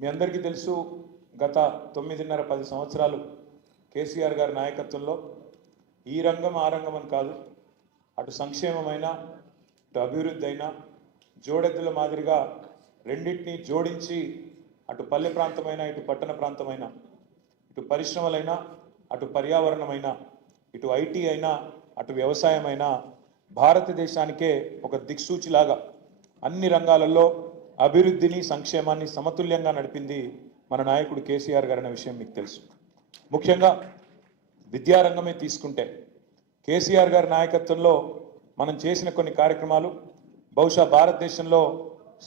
మీ అందరికీ తెలుసు గత 9.5-10 సంవత్సరాలు కేసీఆర్ గారి నాయకత్వంలో ఈ రంగం ఆ రంగం అని కాదు, అటు సంక్షేమమైన ఇటు అభివృద్ధి అయినా జోడెద్దుల మాదిరిగా రెండింటినీ జోడించి అటు పల్లె ప్రాంతమైన ఇటు పట్టణ ప్రాంతమైన ఇటు పరిశ్రమలైనా అటు పర్యావరణమైన ఇటు ఐటీ అయినా అటు వ్యవసాయమైనా భారతదేశానికే ఒక దిక్సూచిలాగా అన్ని రంగాలలో అభివృద్ధిని సంక్షేమాన్ని సమతుల్యంగా నడిపింది మన నాయకుడు కేసీఆర్ గారి అనే విషయం మీకు తెలుసు. ముఖ్యంగా విద్యారంగమే తీసుకుంటే కేసీఆర్ గారి నాయకత్వంలో మనం చేసిన కొన్ని కార్యక్రమాలు బహుశా భారతదేశంలో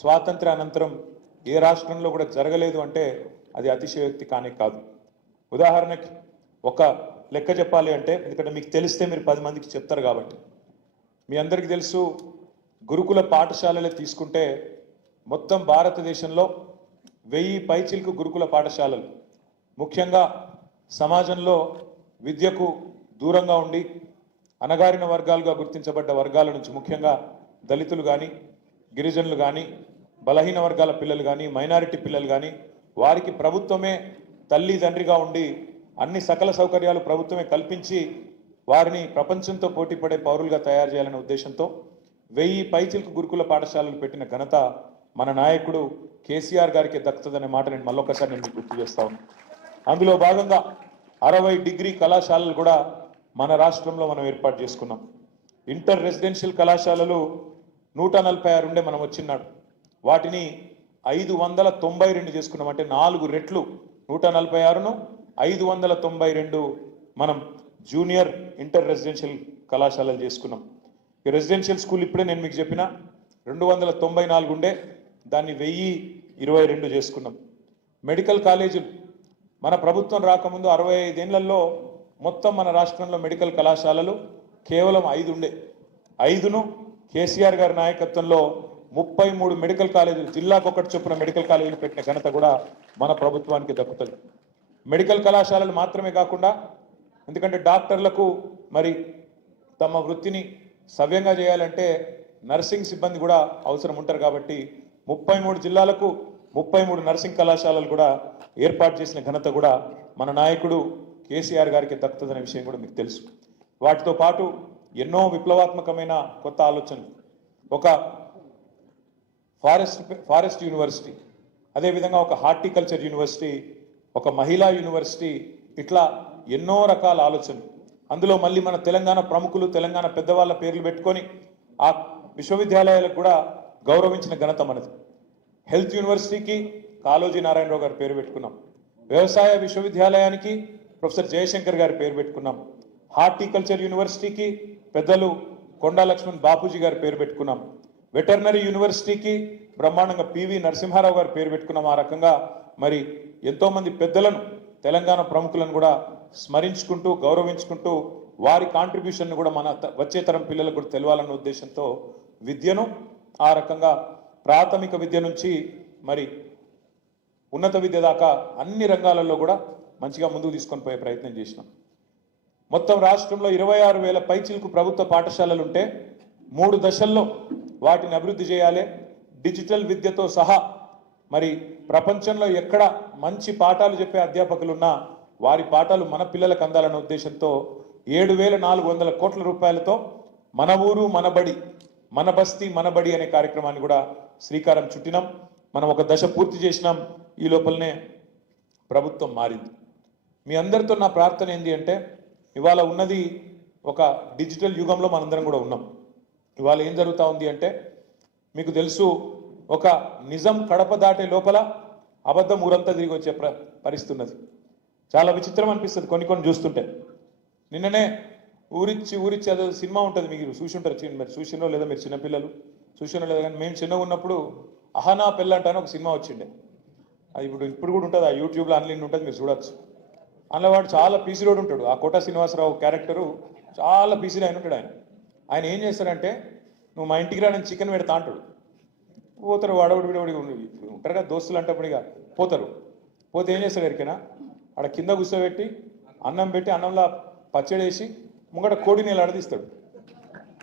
స్వాతంత్ర అనంతరం ఏ రాష్ట్రంలో కూడా జరగలేదు అంటే అది అతిశయోక్తి కానే కాదు. ఉదాహరణకి ఒక లెక్క చెప్పాలి అంటే, ఎందుకంటే మీకు తెలిస్తే మీరు 10 మందికి చెప్తారు కాబట్టి, మీ అందరికీ తెలుసు గురుకుల పాఠశాలలే తీసుకుంటే మొత్తం భారతదేశంలో 1000 పైచిలకు గురుకుల పాఠశాలలు ముఖ్యంగా సమాజంలో విద్యకు దూరంగా ఉండి అణగారిన వర్గాలుగా గుర్తించబడ్డ వర్గాల నుంచి ముఖ్యంగా దళితులు కానీ గిరిజనులు కానీ బలహీన వర్గాల పిల్లలు కానీ మైనారిటీ పిల్లలు కానీ వారికి ప్రభుత్వమే తల్లి తండ్రిగా ఉండి అన్ని సకల సౌకర్యాలు ప్రభుత్వమే కల్పించి వారిని ప్రపంచంతో పోటీపడే పౌరులుగా తయారు చేయాలనే ఉద్దేశంతో 1000 పైచిలకు గురుకుల పాఠశాలలు పెట్టిన ఘనత మన నాయకుడు కేసీఆర్ గారికి దక్కుతుందనే మాట నేను మళ్ళొకసారి నేను గుర్తు చేస్తా ఉన్నాను. అందులో భాగంగా 60 డిగ్రీ కళాశాలలు కూడా మన రాష్ట్రంలో మనం ఏర్పాటు చేసుకున్నాం. ఇంటర్ రెసిడెన్షియల్ కళాశాలలు 146 ఉండే మనం వచ్చినాడు, వాటిని 592 చేసుకున్నాం. అంటే 4 రెట్లు 146ను 592 మనం జూనియర్ ఇంటర్ రెసిడెన్షియల్ కళాశాలలు చేసుకున్నాం. ఈ రెసిడెన్షియల్ స్కూల్ ఇప్పుడే నేను మీకు చెప్పిన 294 ఉండే, దాన్ని 1022 చేసుకున్నాం. మెడికల్ కాలేజీలు మన ప్రభుత్వం రాకముందు 65 ఏళ్లలో మొత్తం మన రాష్ట్రంలో మెడికల్ కళాశాలలు కేవలం 5 ఉండే. 5ను కేసీఆర్ గారి నాయకత్వంలో 33 మెడికల్ కాలేజీలు, జిల్లాకు ఒకటి చొప్పున మెడికల్ కాలేజీలు పెట్టిన ఘనత కూడా మన ప్రభుత్వానికి దక్కుతుంది. మెడికల్ కళాశాలలు మాత్రమే కాకుండా, ఎందుకంటే డాక్టర్లకు మరి తమ వృత్తిని సవ్యంగా చేయాలంటే నర్సింగ్ సిబ్బంది కూడా అవసరం ఉంటారు కాబట్టి 33 జిల్లాలకు 33 నర్సింగ్ కళాశాలలు కూడా ఏర్పాటు చేసిన ఘనత కూడా మన నాయకుడు కేసీఆర్ గారికి దక్కుతుందనే విషయం కూడా మీకు తెలుసు. వాటితో పాటు ఎన్నో విప్లవాత్మకమైన కొత్త ఆలోచనలు, ఒక ఫారెస్ట్ యూనివర్సిటీ, అదేవిధంగా ఒక హార్టికల్చర్ యూనివర్సిటీ, ఒక మహిళా యూనివర్సిటీ, ఇట్లా ఎన్నో రకాల ఆలోచనలు. అందులో మళ్ళీ మన తెలంగాణ ప్రముఖులు తెలంగాణ పెద్దవాళ్ళ పేర్లు పెట్టుకొని ఆ విశ్వవిద్యాలయాలకు కూడా గౌరవించిన ఘనత మనది. హెల్త్ యూనివర్సిటీకి కాళోజీ నారాయణరావు గారి పేరు పెట్టుకున్నాం. వ్యవసాయ విశ్వవిద్యాలయానికి ప్రొఫెసర్ జయశంకర్ గారి పేరు పెట్టుకున్నాం. హార్టికల్చర్ యూనివర్సిటీకి పెద్దలు కొండా లక్ష్మణ్ బాపూజీ గారి పేరు పెట్టుకున్నాం. వెటర్నరీ యూనివర్సిటీకి బ్రహ్మాండంగా పివి నరసింహారావు గారి పేరు పెట్టుకున్నాం. ఆ రకంగా మరి ఎంతోమంది పెద్దలను తెలంగాణ ప్రముఖులను కూడా స్మరించుకుంటూ గౌరవించుకుంటూ వారి కాంట్రిబ్యూషన్ కూడా మన వచ్చే తరం పిల్లలకు కూడా తెలవాలన్న ఉద్దేశంతో విద్యను ఆ రకంగా ప్రాథమిక విద్య నుంచి మరి ఉన్నత విద్య దాకా అన్ని రంగాలలో కూడా మంచిగా ముందుకు తీసుకొని పోయే ప్రయత్నం చేసినాం. మొత్తం రాష్ట్రంలో 26,000 పైచిలకు ప్రభుత్వ పాఠశాలలు ఉంటే 3 దశల్లో వాటిని అభివృద్ధి చేయాలి. డిజిటల్ విద్యతో సహా మరి ప్రపంచంలో ఎక్కడ మంచి పాఠాలు చెప్పే అధ్యాపకులున్నా వారి పాఠాలు మన పిల్లలకు అందాలన్న ఉద్దేశంతో 7,400 కోట్ల రూపాయలతో మన ఊరు మన బడి, మన బస్తీ మన బడి అనే కార్యక్రమాన్ని కూడా శ్రీకారం చుట్టినాం. మనం ఒక దశ పూర్తి చేసినాం. ఈ లోపలనే ప్రభుత్వం మారింది. మీ అందరితో నా ప్రార్థన ఏంటి అంటే, ఇవాళ ఉన్నది ఒక డిజిటల్ యుగంలో మనందరం కూడా ఉన్నాం. ఇవాళ ఏం జరుగుతూ ఉంది అంటే, మీకు తెలుసు ఒక నిజం కడప దాటే లోపల అబద్ధం ఊరంతా తిరిగి వచ్చే పరిస్థితి ఉన్నది. చాలా విచిత్రం అనిపిస్తుంది కొన్ని చూస్తుంటే. నిన్ననే ఊరిచ్చి అదే సినిమా ఉంటుంది, మీరు చూసి ఉంటారు, మరి చూసినో లేదా మీరు చిన్నపిల్లలు చూసినో లేదా, కానీ మేము చిన్నగా ఉన్నప్పుడు అహనా పెళ్ళంట అని ఒక సినిమా వచ్చిండే. అది ఇప్పుడు కూడా ఉంటుంది, ఆ యూట్యూబ్లో అన్లిన్ ఉంటుంది, మీరు చూడొచ్చు. అందులో వాడు చాలా పీసీ రోడ్ ఉంటాడు. ఆ కోట శ్రీనివాసరావు క్యారెక్టరు చాలా పీసీలో ఆయన ఉంటాడు. ఆయన ఏం చేస్తాడంటే, నువ్వు మా ఇంటికి రా నేను చికెన్ పెడతా అంటాడు. పోతారు, వాడవడి విడవడి ఉంటారు కదా దోస్తులు అంటప్పుడు, ఇక పోతారు. పోతే ఏం చేస్తాడు ఎరికైనా, ఆడ కింద కూర్చోబెట్టి అన్నం పెట్టి అన్నంలో పచ్చడి వేసి ముంగట కోడిని ఎలాడదీస్తాడు.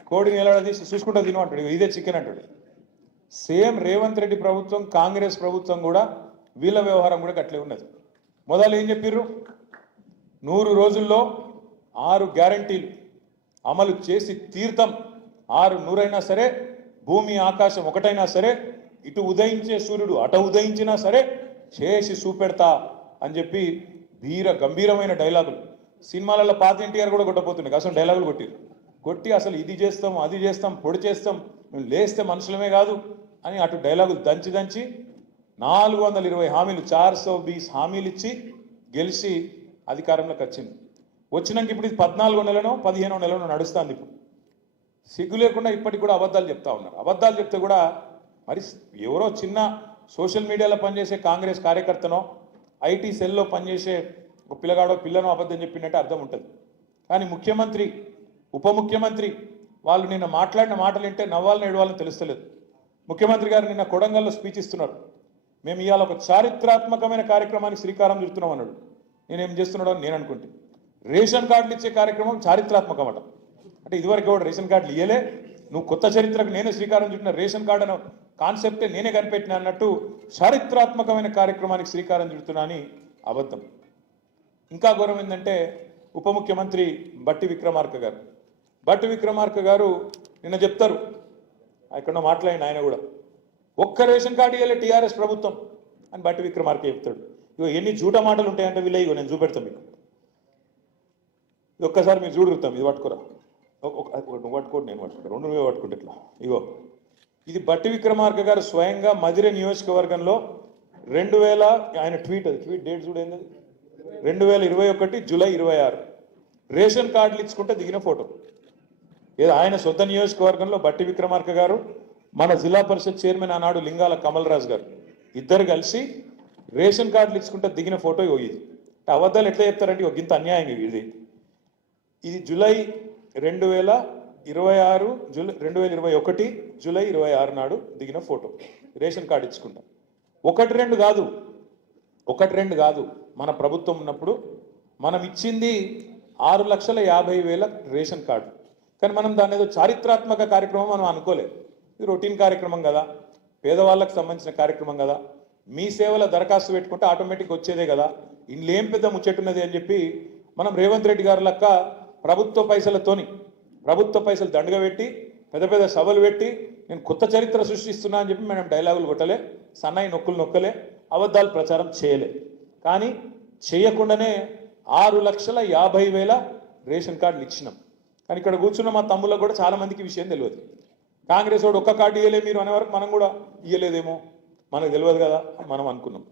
కోడిని ఎలాడదీసి చూసుకుంటా తిను అంటాడు, ఇదే చికెన్ అంటాడు. సేమ్ రేవంత్ రెడ్డి ప్రభుత్వం కాంగ్రెస్ ప్రభుత్వం కూడా వీళ్ళ వ్యవహారం కూడా అట్లే ఉన్నది. మొదలు ఏం చెప్పిర్రు, 100 రోజుల్లో 6 గ్యారంటీలు అమలు చేసి తీర్థం, 100 అయినా సరే, భూమి ఆకాశం ఒకటైనా సరే, ఇటు ఉదయించే సూర్యుడు అటు ఉదయించినా సరే చేసి చూపెడతా అని చెప్పి వీర గంభీరమైన డైలాగులు. సినిమాలలో పాత ఎన్టీఆర్ కూడా కొట్టబోతుండే, అసలు డైలాగులు కొట్టి అసలు ఇది చేస్తాం అది చేస్తాం పొడి చేస్తాం, మేము లేస్తే మనుషులమే కాదు అని అటు డైలాగులు దంచి 420 హామీలు 420 హామీలు ఇచ్చి గెలిచి అధికారంలోకి వచ్చింది. వచ్చినాక ఇప్పుడు ఇది 14వ నెలనో 15వ నెలనో నడుస్తుంది. ఇప్పుడు సిగ్గు లేకుండా ఇప్పటికి కూడా అబద్ధాలు చెప్తా ఉన్నారు. అబద్ధాలు చెప్తే కూడా మరి ఎవరో చిన్న సోషల్ మీడియాలో పనిచేసే కాంగ్రెస్ కార్యకర్తనో ఐటీ సెల్లో పనిచేసే ఒక పిల్లగాడో పిల్లనో అబద్ధం చెప్పినట్టే అర్థం ఉంటుంది. కానీ ముఖ్యమంత్రి ఉప ముఖ్యమంత్రి వాళ్ళు నిన్న మాట్లాడిన మాటలు వింటే నవ్వాలని ఏడవాలని తెలుస్తలేదు. ముఖ్యమంత్రి గారు నిన్న కొడంగల్లో స్పీచ్ ఇస్తున్నారు. మేము ఇవాళ ఒక చారిత్రాత్మకమైన కార్యక్రమానికి శ్రీకారం చుడుతున్నాం అన్నాడు. నేనేం చేస్తున్నాడు అని నేను అనుకుంటే, రేషన్ కార్డులు ఇచ్చే కార్యక్రమం చారిత్రాత్మకం అట. అంటే ఇదివరకు ఎవడు రేషన్ కార్డులు ఇయ్యలే, నువ్వు కొత్త చరిత్రకు నేనే శ్రీకారం చుట్టిన, రేషన్ కార్డు అనే కాన్సెప్టే నేనే కనిపెట్టిన అన్నట్టు చారిత్రాత్మకమైన కార్యక్రమానికి శ్రీకారం చుడుతున్నా అని అబద్ధం. ఇంకా ఘోరం ఏంటంటే ఉప ముఖ్యమంత్రి బట్టి విక్రమార్క గారు నిన్న చెప్తారు, ఇక్కడ మాట్లాడిన ఆయన కూడా, ఒక్క రేషన్ కార్డు ఇవ్వలే టీఆర్ఎస్ ప్రభుత్వం అని బట్టి విక్రమార్క చెప్తాడు. ఇగో ఎన్ని జూట మాటలు ఉంటాయంటే వీళ్ళ, ఇగో నేను చూపెడతాను మీకు, ఒక్కసారి మీరు చూడుతాం. ఇది పట్టుకోరా, నువ్వు పట్టుకోండి నేను పట్టుకుంటా, 2 నువ్వే పట్టుకుంటే ఇట్లా. ఇగో ఇది బట్టి విక్రమార్క గారు స్వయంగా మధిర నియోజకవర్గంలో 2000 ఆయన ట్వీట్, అది ట్వీట్ డేట్ చూడేంది, 2021 జూలై 26 రేషన్ కార్డులు ఇచ్చుకుంటే దిగిన ఫోటో. ఏదో ఆయన సొంత నియోజకవర్గంలో బట్టి విక్రమార్క గారు, మన జిల్లా పరిషత్ చైర్మన్ ఆనాడు లింగాల కమల్ రాజు గారు ఇద్దరు కలిసి రేషన్ కార్డులు ఇచ్చుకుంటే దిగిన ఫోటో ఇది. అబద్ధాలు ఎట్లా చెప్తారంటే ఒక ఇంత అన్యాయం ఇది జూలై 2026 2021 జూలై 26 నాడు దిగిన ఫోటో రేషన్ కార్డు ఇచ్చుకుంటా. ఒకటి రెండు కాదు, మన ప్రభుత్వం ఉన్నప్పుడు మనం ఇచ్చింది 6,50,000 రేషన్ కార్డు. కానీ మనం దాని ఏదో చారిత్రాత్మక కార్యక్రమం మనం అనుకోలేదు. ఇది రొటీన్ కార్యక్రమం కదా, పేదవాళ్ళకు సంబంధించిన కార్యక్రమం కదా, మీ సేవల దరఖాస్తు పెట్టుకుంటే ఆటోమేటిక్ వచ్చేదే కదా, ఇందులో ఏం పెద్ద ముచ్చట్టున్నది అని చెప్పి మనం రేవంత్ రెడ్డి గారు లెక్క ప్రభుత్వ పైసలు దండగా పెట్టి పెద్ద సభలు పెట్టి నేను కొత్త చరిత్ర సృష్టిస్తున్నా అని చెప్పి మనం డైలాగులు కొట్టలే, సన్నాయి నొక్కలే, అబద్ధాలు ప్రచారం చేయలే. కానీ చేయకుండానే 6,50,000 రేషన్ కార్డులు ఇచ్చినాం. కానీ ఇక్కడ కూర్చున్న మా తమ్ముళ్ళకు కూడా చాలా మందికి విషయం తెలియదు. కాంగ్రెస్ వాడు ఒక్క కార్డు ఇవ్వలే మీరు అనే వరకు మనం కూడా ఇవ్వలేదేమో, మనకు తెలియదు కదా అని మనం అనుకున్నాం.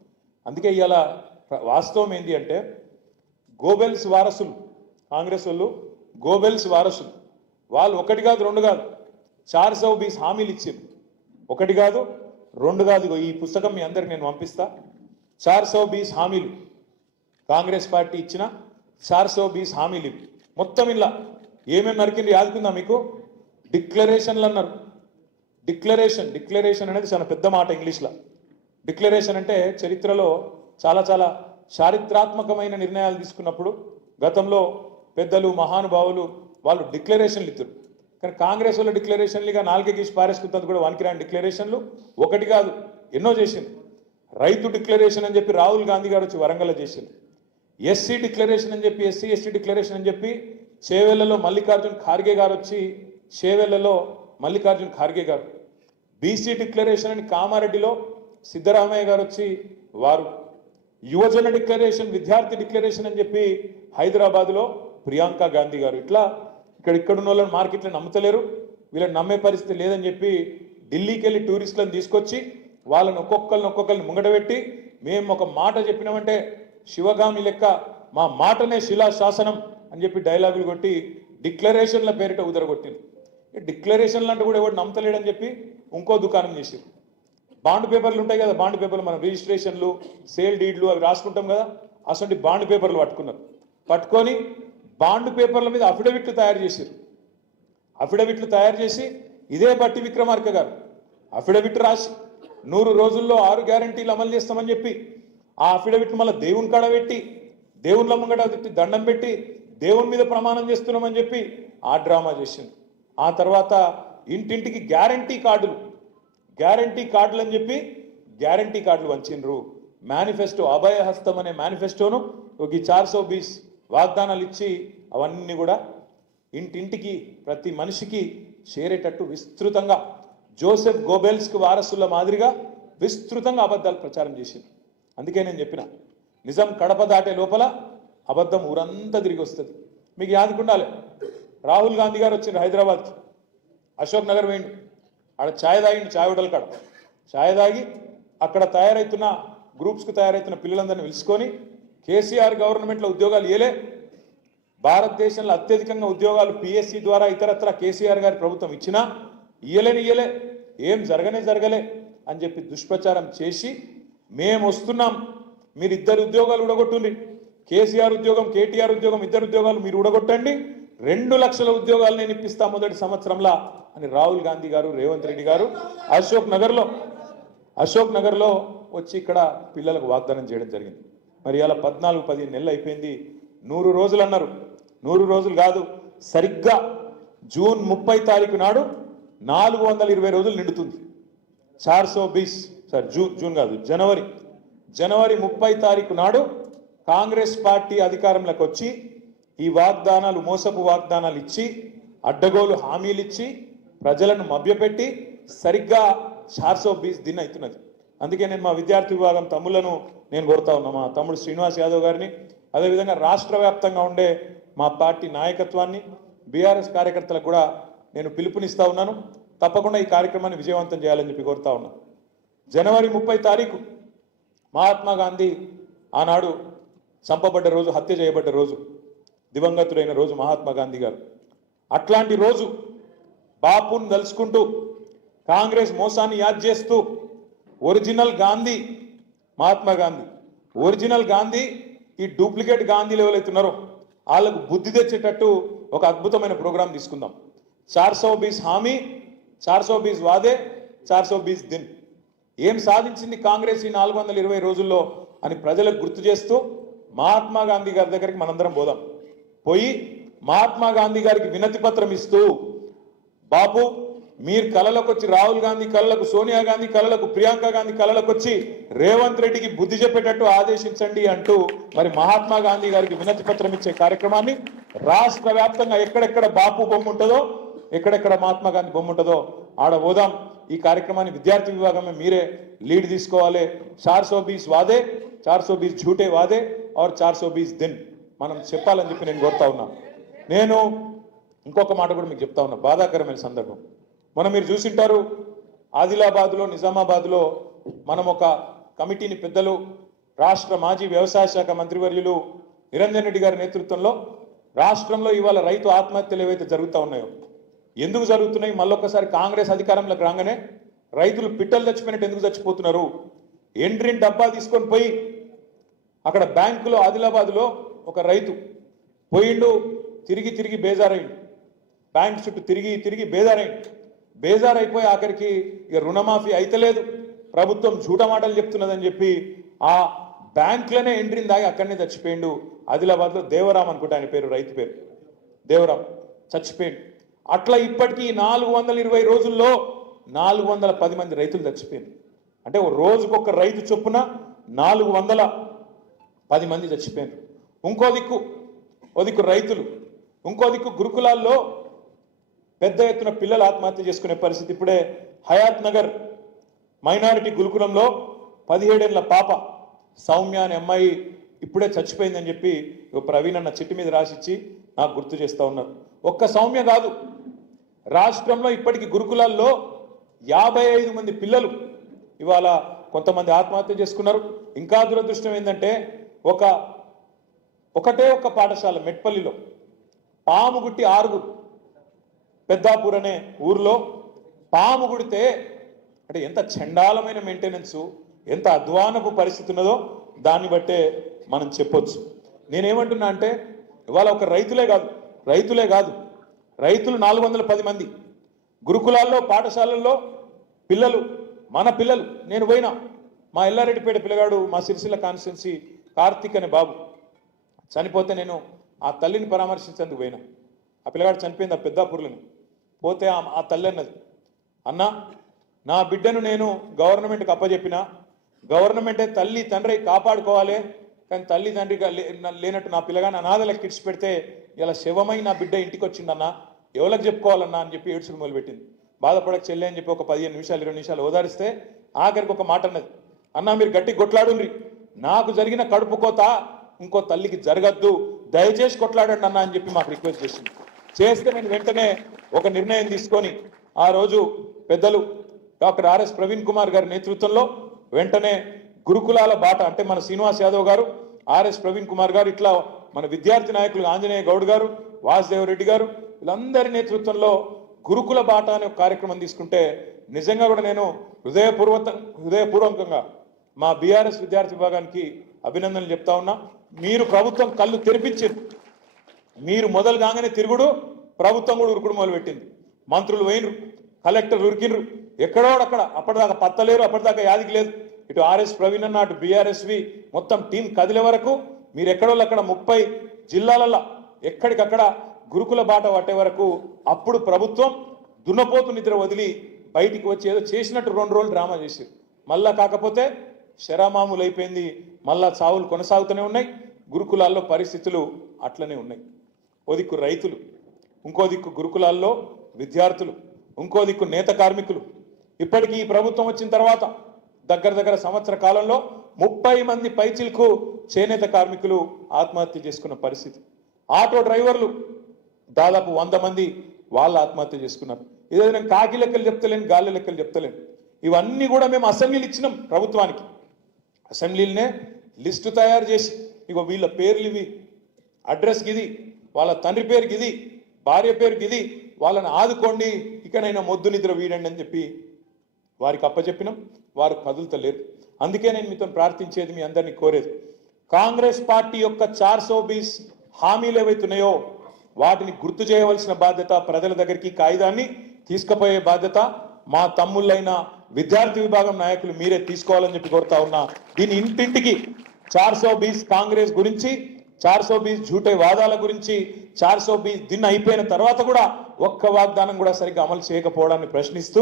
అందుకే ఇవాళ వాస్తవం ఏంటి అంటే, గోబెల్స్ వారసులు కాంగ్రెస్ వాళ్ళు, గోబెల్స్ వారసులు వాళ్ళు 1 కాదు 2 కాదు 420 హామీలు ఇచ్చారు. 1 కాదు 2 కాదు, ఈ పుస్తకం మీ అందరికి నేను పంపిస్తా. 420 హామీలు కాంగ్రెస్ పార్టీ ఇచ్చిన 420 హామీలు మొత్తం ఇలా ఏమేమి నరికింది యాదుకుందా మీకు? డిక్లరేషన్లు అన్నారు. డిక్లరేషన్ అనేది చాలా పెద్ద మాట ఇంగ్లీష్లో. డిక్లరేషన్ అంటే చరిత్రలో చాలా చారిత్రాత్మకమైన నిర్ణయాలు తీసుకున్నప్పుడు గతంలో పెద్దలు మహానుభావులు వాళ్ళు డిక్లరేషన్లు ఇద్దరు. కానీ కాంగ్రెస్ వాళ్ళ డిక్లరేషన్లుగా 4 గీసి పారేసుకుంటుంది కూడా వానికిరాని డిక్లరేషన్లు 1 కాదు ఎన్నో చేసింది. రైతు డిక్లరేషన్ అని చెప్పి రాహుల్ గాంధీ గారు వచ్చి వరంగల్లో చేసింది. ఎస్సీ డిక్లరేషన్ అని చెప్పి ఎస్సీ డిక్లరేషన్ అని చెప్పి చేవెళ్లలో మల్లికార్జున్ ఖార్గే గారు వచ్చి బీసీ డిక్లరేషన్ అని కామారెడ్డిలో సిద్ధరామయ్య గారు వచ్చి వారు, యువజన డిక్లరేషన్ విద్యార్థి డిక్లరేషన్ అని చెప్పి హైదరాబాద్లో ప్రియాంక గాంధీ గారు. ఇట్లా ఇక్కడున్న వాళ్ళని మార్కెట్లో నమ్ముతలేరు, వీళ్ళని నమ్మే పరిస్థితి లేదని చెప్పి ఢిల్లీకి వెళ్ళి టూరిస్టులను తీసుకొచ్చి వాళ్ళని ఒక్కొక్కరిని ముంగడబెట్టి మేము ఒక మాట చెప్పినామంటే శివగామి లెక్క మా మాటనే శిలాశాసనం అని చెప్పి డైలాగులు కొట్టి డిక్లరేషన్ల పేరిట ఉదరగొట్టింది. డిక్లరేషన్లు అంటే కూడా ఎవరు నమ్మతలేడని చెప్పి ఇంకో దుకాణం చేసి బాండ్ పేపర్లు ఉంటాయి కదా, బాండ్ పేపర్లు మనం రిజిస్ట్రేషన్లు సేల్ డీడ్లు అవి రాసుకుంటాం కదా, అసలు బాండ్ పేపర్లు పట్టుకొని బాండ్ పేపర్ల మీద అఫిడవిట్లు తయారు చేసి ఇదే బట్టి విక్రమార్క గారు అఫిడవిట్ రాసి 100 రోజుల్లో 6 గ్యారంటీలు అమలు చేస్తామని చెప్పి ఆ అఫిడవిట్ మళ్ళీ దేవుని కాడ పెట్టి దేవుళ్ళ ముంగట పెట్టి దండం పెట్టి దేవుని మీద ప్రమాణం చేస్తున్నామని చెప్పి ఆ డ్రామా చేసింది. ఆ తర్వాత ఇంటింటికి గ్యారంటీ కార్డులు అని చెప్పి గ్యారంటీ కార్డులు వంచిండ్రు. మేనిఫెస్టో అభయహస్తం అనే మేనిఫెస్టోను ఒక 420 వాగ్దానాలు ఇచ్చి అవన్నీ కూడా ఇంటింటికి ప్రతి మనిషికి చేరేటట్టు విస్తృతంగా జోసెఫ్ గోబెల్స్కి వారసుల మాదిరిగా విస్తృతంగా అబద్ధాలు ప్రచారం చేసింది. అందుకే నేను చెప్పిన నిజం కడప దాటే లోపల అబద్ధం ఊరంతా తిరిగి వస్తుంది. మీకు యాదుకుండాలి, రాహుల్ గాంధీ గారు వచ్చిండ్రు హైదరాబాద్కి, అశోక్ నగర్ వేయండు, ఆడ ఛాయ్ తాగిండు, ఛాయ్ హోటల్ కాడ ఛాయ్ తాగి అక్కడ తయారవుతున్న గ్రూప్స్కు తయారవుతున్న పిల్లలందరినీ పిలుచుకొని కేసీఆర్ గవర్నమెంట్లో ఉద్యోగాలు ఇయలే, భారతదేశంలో అత్యధికంగా ఉద్యోగాలు పిఎస్సి ద్వారా ఇతరత్ర కేసీఆర్ గారి ప్రభుత్వం ఇచ్చినా ఇయ్యలే, ఏం జరగలే అని చెప్పి దుష్ప్రచారం చేసి మేము వస్తున్నాం, మీరు 2 ఉద్యోగాలు ఉడగొట్టుండి, కేసీఆర్ ఉద్యోగం కేటీఆర్ ఉద్యోగం 2 ఉద్యోగాలు మీరు ఉడగొట్టండి, 2 లక్షల ఉద్యోగాలు నేను ఇప్పిస్తా మొదటి సంవత్సరంలో అని రాహుల్ గాంధీ గారు రేవంత్ రెడ్డి గారు అశోక్ నగర్లో వచ్చి ఇక్కడ పిల్లలకు వాగ్దానం చేయడం జరిగింది. మరి ఇలా 14-15 నెలలు అయిపోయింది. 100 రోజులు అన్నారు, 100 రోజులు కాదు, సరిగ్గా జూన్ 30 తారీఖు నాడు 420 రోజులు నిండుతుంది. 420 జూన్ కాదు, జనవరి 30 తారీఖు నాడు కాంగ్రెస్ పార్టీ అధికారంలోకి వచ్చి ఈ వాగ్దానాలు మోసపు వాగ్దానాలు ఇచ్చి అడ్డగోలు హామీలు ఇచ్చి ప్రజలను మభ్యపెట్టి సరిగ్గా 420 దిన్ అవుతున్నది. అందుకే నేను మా విద్యార్థి విభాగం తమ్ముళ్లను నేను కోరుతా ఉన్నా, మా తమ్ముడు శ్రీనివాస్ యాదవ్ గారిని, అదేవిధంగా రాష్ట్ర వ్యాప్తంగా ఉండే మా పార్టీ నాయకత్వాన్ని, బీఆర్ఎస్ కార్యకర్తలకు కూడా నేను పిలుపునిస్తా ఉన్నాను. తప్పకుండా ఈ కార్యక్రమాన్ని విజయవంతం చేయాలని చెప్పి కోరుతా ఉన్నాను. జనవరి 30 తారీఖు మహాత్మా గాంధీ ఆనాడు చంపబడ్డ రోజు, హత్య చేయబడ్డ రోజు, దివంగతుడైన రోజు మహాత్మా గాంధీ గారు. అట్లాంటి రోజు బాపును దలుచుకుంటూ కాంగ్రెస్ మోసాన్ని యాద్ చేస్తూ ఒరిజినల్ గాంధీ మహాత్మా గాంధీ, ఒరిజినల్ గాంధీ ఈ డూప్లికేట్ గాంధీలు ఎవరైతున్నారో వాళ్ళకు బుద్ధి తెచ్చేటట్టు ఒక అద్భుతమైన ప్రోగ్రాం తీసుకుందాం. 420 హామీ, 420 వాదే, 420 దిన్. ఏం సాధించింది కాంగ్రెస్ ఈ 420 రోజుల్లో అని ప్రజలకు గుర్తు చేస్తూ మహాత్మా గాంధీ గారి దగ్గరికి మనందరం పోదాం. పోయి మహాత్మా గాంధీ గారికి వినతి పత్రం ఇస్తూ, బాపు మీరు కళలకు వచ్చి రాహుల్ గాంధీ కళలకు, సోనియా గాంధీ కళలకు, ప్రియాంక గాంధీ కళలకు వచ్చి రేవంత్ రెడ్డికి బుద్ధి చెప్పేటట్టు ఆదేశించండి అంటూ మరి మహాత్మా గాంధీ గారికి వినతి పత్రం ఇచ్చే కార్యక్రమాన్ని రాష్ట్ర వ్యాప్తంగా ఎక్కడెక్కడ బాపు బొమ్మ ఉంటుందో, ఎక్కడెక్కడ మహాత్మా గాంధీ బొమ్మ ఉంటుందో ఆడ పోదాం. ఈ కార్యక్రమాన్ని విద్యార్థి విభాగమే మీరే లీడ్ తీసుకోవాలి. 420 వాదే, 420 झूठे వాదే और 420 दिन మనం చెప్పాలని చెప్పి నేను కోరుతా ఉన్నా. నేను ఇంకొక మాట కూడా మీకు చెప్తా ఉన్నా, బాధాకరమైన సందర్భం. మనం మీరు చూసింటారు, ఆదిలాబాద్లో, నిజామాబాద్లో మనం ఒక కమిటీని పెద్దలు రాష్ట్ర మాజీ వ్యవసాయ శాఖ మంత్రివర్యులు నిరంజన్ రెడ్డి గారి నేతృత్వంలో రాష్ట్రంలో ఇవాళ రైతు ఆత్మహత్యలు ఏవైతే జరుగుతూ ఉన్నాయో, ఎందుకు జరుగుతున్నాయి, మళ్ళొక్కసారి కాంగ్రెస్ అధికారంలోకి రాగానే రైతులు పిట్టలు చచ్చిపోయినట్టు ఎందుకు చచ్చిపోతున్నారు, ఎండ్రిన్ డబ్బా తీసుకొని పోయి అక్కడ బ్యాంకులో ఆదిలాబాద్లో ఒక రైతు పోయిండు, తిరిగి బేజారైండు, బ్యాంక్ చుట్టూ తిరిగి బేజారైపోయి ఆఖరికి ఇక రుణమాఫీ అయితలేదు, ప్రభుత్వం झूठा మాటలు చెప్తున్నదని చెప్పి ఆ బ్యాంకులోనే ఎండ్రిన్ దాగి అక్కడనే చచ్చిపోయిండు. ఆదిలాబాద్లో దేవరాం అనుకుంటా ఆయన పేరు, రైతు పేరు దేవరాం, చచ్చిపోయిండు. అట్లా ఇప్పటికీ 420 రోజుల్లో 410 మంది రైతులు చచ్చిపోయారు. అంటే ఓ రోజుకొక రైతు చొప్పున 410 మంది చచ్చిపోయారు. ఇంకో దిక్కు రైతులు, ఇంకో దిక్కు గురుకులాల్లో పెద్ద ఎత్తున పిల్లలు ఆత్మహత్య చేసుకునే పరిస్థితి. ఇప్పుడే హయాత్ నగర్ మైనారిటీ గురుకులంలో 17 ఏళ్ల పాప సౌమ్య అనే అమ్మాయి ఇప్పుడే చచ్చిపోయిందని చెప్పి ప్రవీణ్ అన్న చిట్టి మీద రాసిచ్చి నాకు గుర్తు చేస్తూ ఉన్నారు. ఒక్క సౌమ్య కాదు, రాష్ట్రంలో ఇప్పటికీ గురుకులాల్లో 55 మంది పిల్లలు ఇవాళ కొంతమంది ఆత్మహత్య చేసుకున్నారు. ఇంకా దురదృష్టం ఏంటంటే ఒకటే ఒక్క పాఠశాల మెట్పల్లిలో పాము గుట్టి 6 పెద్దాపూర్ అనే ఊర్లో పాము గుడితే అంటే ఎంత చండాలమైన మెయింటెనెన్స్, ఎంత అధ్వానపు పరిస్థితి ఉన్నదో దాన్ని బట్టే మనం చెప్పొచ్చు. నేనేమంటున్నా అంటే ఇవాళ ఒక రైతులే కాదు రైతులు 410 మంది గురుకులాల్లో, పాఠశాలల్లో పిల్లలు, మన పిల్లలు. నేను పోయినా, మా ఎల్లారెడ్డిపేట పిల్లగాడు, మా సిరిసిల్ల కాన్స్టిట్యున్సీ కార్తీక్ అనే బాబు చనిపోతే నేను ఆ తల్లిని పరామర్శించేందుకు పోయినా. ఆ పిల్లగాడు చనిపోయింది ఆ పెద్దాపూర్లోని. పోతే ఆ తల్లి అన్నది, అన్న నా బిడ్డను నేను గవర్నమెంట్కి అప్పచెప్పినా, గవర్నమెంటే తల్లి తండ్రి కాపాడుకోవాలి, కానీ తల్లి తండ్రిగా లేనట్టు నా పిల్లగాని అనాథలకు కిడ్స్ పెడితే ఇలా శవమై నా బిడ్డ ఇంటికి వచ్చిందన్నా ఎవరికి చెప్పుకోవాలన్నా అని చెప్పి ఏడ్చుడు మొదలుపెట్టింది. బాధపడక చెల్లి అని చెప్పి ఒక 15 నిమిషాలు 20 నిమిషాలు ఓదారిస్తే ఆఖరికి ఒక మాట అన్నది, అన్నా మీరు గట్టి కొట్లాడుండ్రి, నాకు జరిగిన కడుపు కోత ఇంకో తల్లికి జరగద్దు, దయచేసి కొట్లాడండి అన్న అని చెప్పి మాకు రిక్వెస్ట్ చేసింది. చేస్తే నేను వెంటనే ఒక నిర్ణయం తీసుకొని ఆ రోజు పెద్దలు డాక్టర్ ఆర్ఎస్ ప్రవీణ్ కుమార్ గారి నేతృత్వంలో వెంటనే గురుకులాల బాట అంటే మన శ్రీనివాస్ యాదవ్ గారు, ఆర్ఎస్ ప్రవీణ్ కుమార్ గారు, ఇట్లా మన విద్యార్థి నాయకులు ఆంజనేయ గౌడ్ గారు, వాసుదేవ్ రెడ్డి గారు, వీళ్ళందరి నేతృత్వంలో గురుకుల బాట అనే ఒక కార్యక్రమం తీసుకుంటే నిజంగా కూడా నేను హృదయపూర్వకంగా మా బీఆర్ఎస్ విద్యార్థి విభాగానికి అభినందనలు చెప్తా ఉన్నా. మీరు ప్రభుత్వం కళ్ళు తెరిపించింది, మీరు మొదలు కాగానే తిరుగుడు, ప్రభుత్వం కూడా ఉరుకుడు మొదలుపెట్టింది. మంత్రులు పోయినరు, కలెక్టర్లు ఉరికినరు, ఎక్కడో అక్కడ అప్పటిదాకా పత్తలేరు, అప్పటిదాకా యాదికి లేదు. ఇటు ఆర్ఎస్ ప్రవీణ్ అన్న అటు బీఆర్ఎస్వి మొత్తం టీం కదిలే వరకు మీరు ఎక్కడోళ్ళు అక్కడ 30 జిల్లాలలో ఎక్కడికక్కడ గురుకుల బాట పట్టే వరకు అప్పుడు ప్రభుత్వం దున్నపోతు నిద్ర వదిలి బయటికి వచ్చి ఏదో చేసినట్టు 2 రోజులు డ్రామా చేశారు. మళ్ళా కాకపోతే శరామామూలు అయిపోయింది, మళ్ళా చావులు కొనసాగుతూనే ఉన్నాయి. గురుకులాల్లో పరిస్థితులు అట్లనే ఉన్నాయి. ఓ దిక్కు రైతులు, ఇంకో దిక్కు గురుకులాల్లో విద్యార్థులు, ఇంకో దిక్కు నేత కార్మికులు. ఇప్పటికీ ఈ ప్రభుత్వం వచ్చిన తర్వాత దగ్గర సంవత్సర కాలంలో 30 మంది పైచిలకు చేనేత కార్మికులు ఆత్మహత్య చేసుకున్న పరిస్థితి. ఆటో డ్రైవర్లు దాదాపు 100 మంది వాళ్ళు ఆత్మహత్య చేసుకున్నారు. ఇదే నేను కాకి లెక్కలు చెప్తలేను, గాలి లెక్కలు చెప్తలేను. ఇవన్నీ కూడా మేము అసెంబ్లీలు ఇచ్చినాం ప్రభుత్వానికి. అసెంబ్లీలనే లిస్టు తయారు చేసి ఇగో వీళ్ళ పేర్లు ఇవి, అడ్రస్ గిది, వాళ్ళ తండ్రి పేరు గిది, భార్య పేరు గిది, వాళ్ళని ఆదుకోండి, ఇకనైనా మొద్దు నిద్ర వీడండి అని చెప్పి వారికి అప్పచెప్పినాం. వారు కదులుతలేరు. అందుకే నేను మీతో ప్రార్థించేది, మీ అందరినీ కోరేది, కాంగ్రెస్ పార్టీ యొక్క 420 హామీలు ఏవైతున్నాయో వాటిని గుర్తు చేయవలసిన బాధ్యత, ప్రజల దగ్గరికి కాగితాన్ని తీసుకుపోయే బాధ్యత మా తమ్ముళ్ళైన విద్యార్థి విభాగం నాయకులు మీరే తీసుకోవాలని చెప్పి కోరుతా ఉన్నా. దీని ఇంటింటికి 420 కాంగ్రెస్ గురించి, 420 झूठे వాదాల గురించి, 420 దిన్ అయిపోయిన తర్వాత కూడా ఒక్క వాగ్దానం కూడా సరిగ్గా అమలు చేయకపోవడాన్ని ప్రశ్నిస్తూ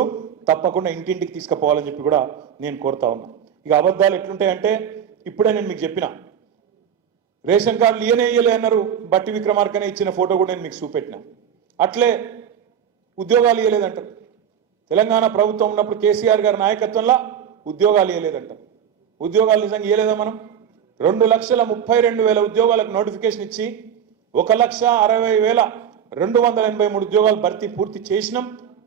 తప్పకుండా ఇంటింటికి తీసుకుపోవాలని చెప్పి కూడా నేను కోరుతా ఉన్నా. ఇక అబద్ధాలు ఎట్లుంటాయంటే ఇప్పుడే నేను మీకు చెప్పిన, రేషన్ కార్డులు ఇయ్యలే అన్నారు, బట్టి విక్రమార్కనే ఇచ్చిన ఫోటో కూడా నేను మీకు చూపెట్టిన. అట్లే ఉద్యోగాలు ఇవ్వలేదంటారు. తెలంగాణ ప్రభుత్వం ఉన్నప్పుడు కేసీఆర్ గారి నాయకత్వంలో ఉద్యోగాలు ఇవ్వలేదంటారు. ఉద్యోగాలు నిజంగా ఇవ్వలేదా? మనం 2,32,000 ఉద్యోగాలకు నోటిఫికేషన్ ఇచ్చి 1,60,283 ఉద్యోగాలు భర్తీ పూర్తి చేసినాం,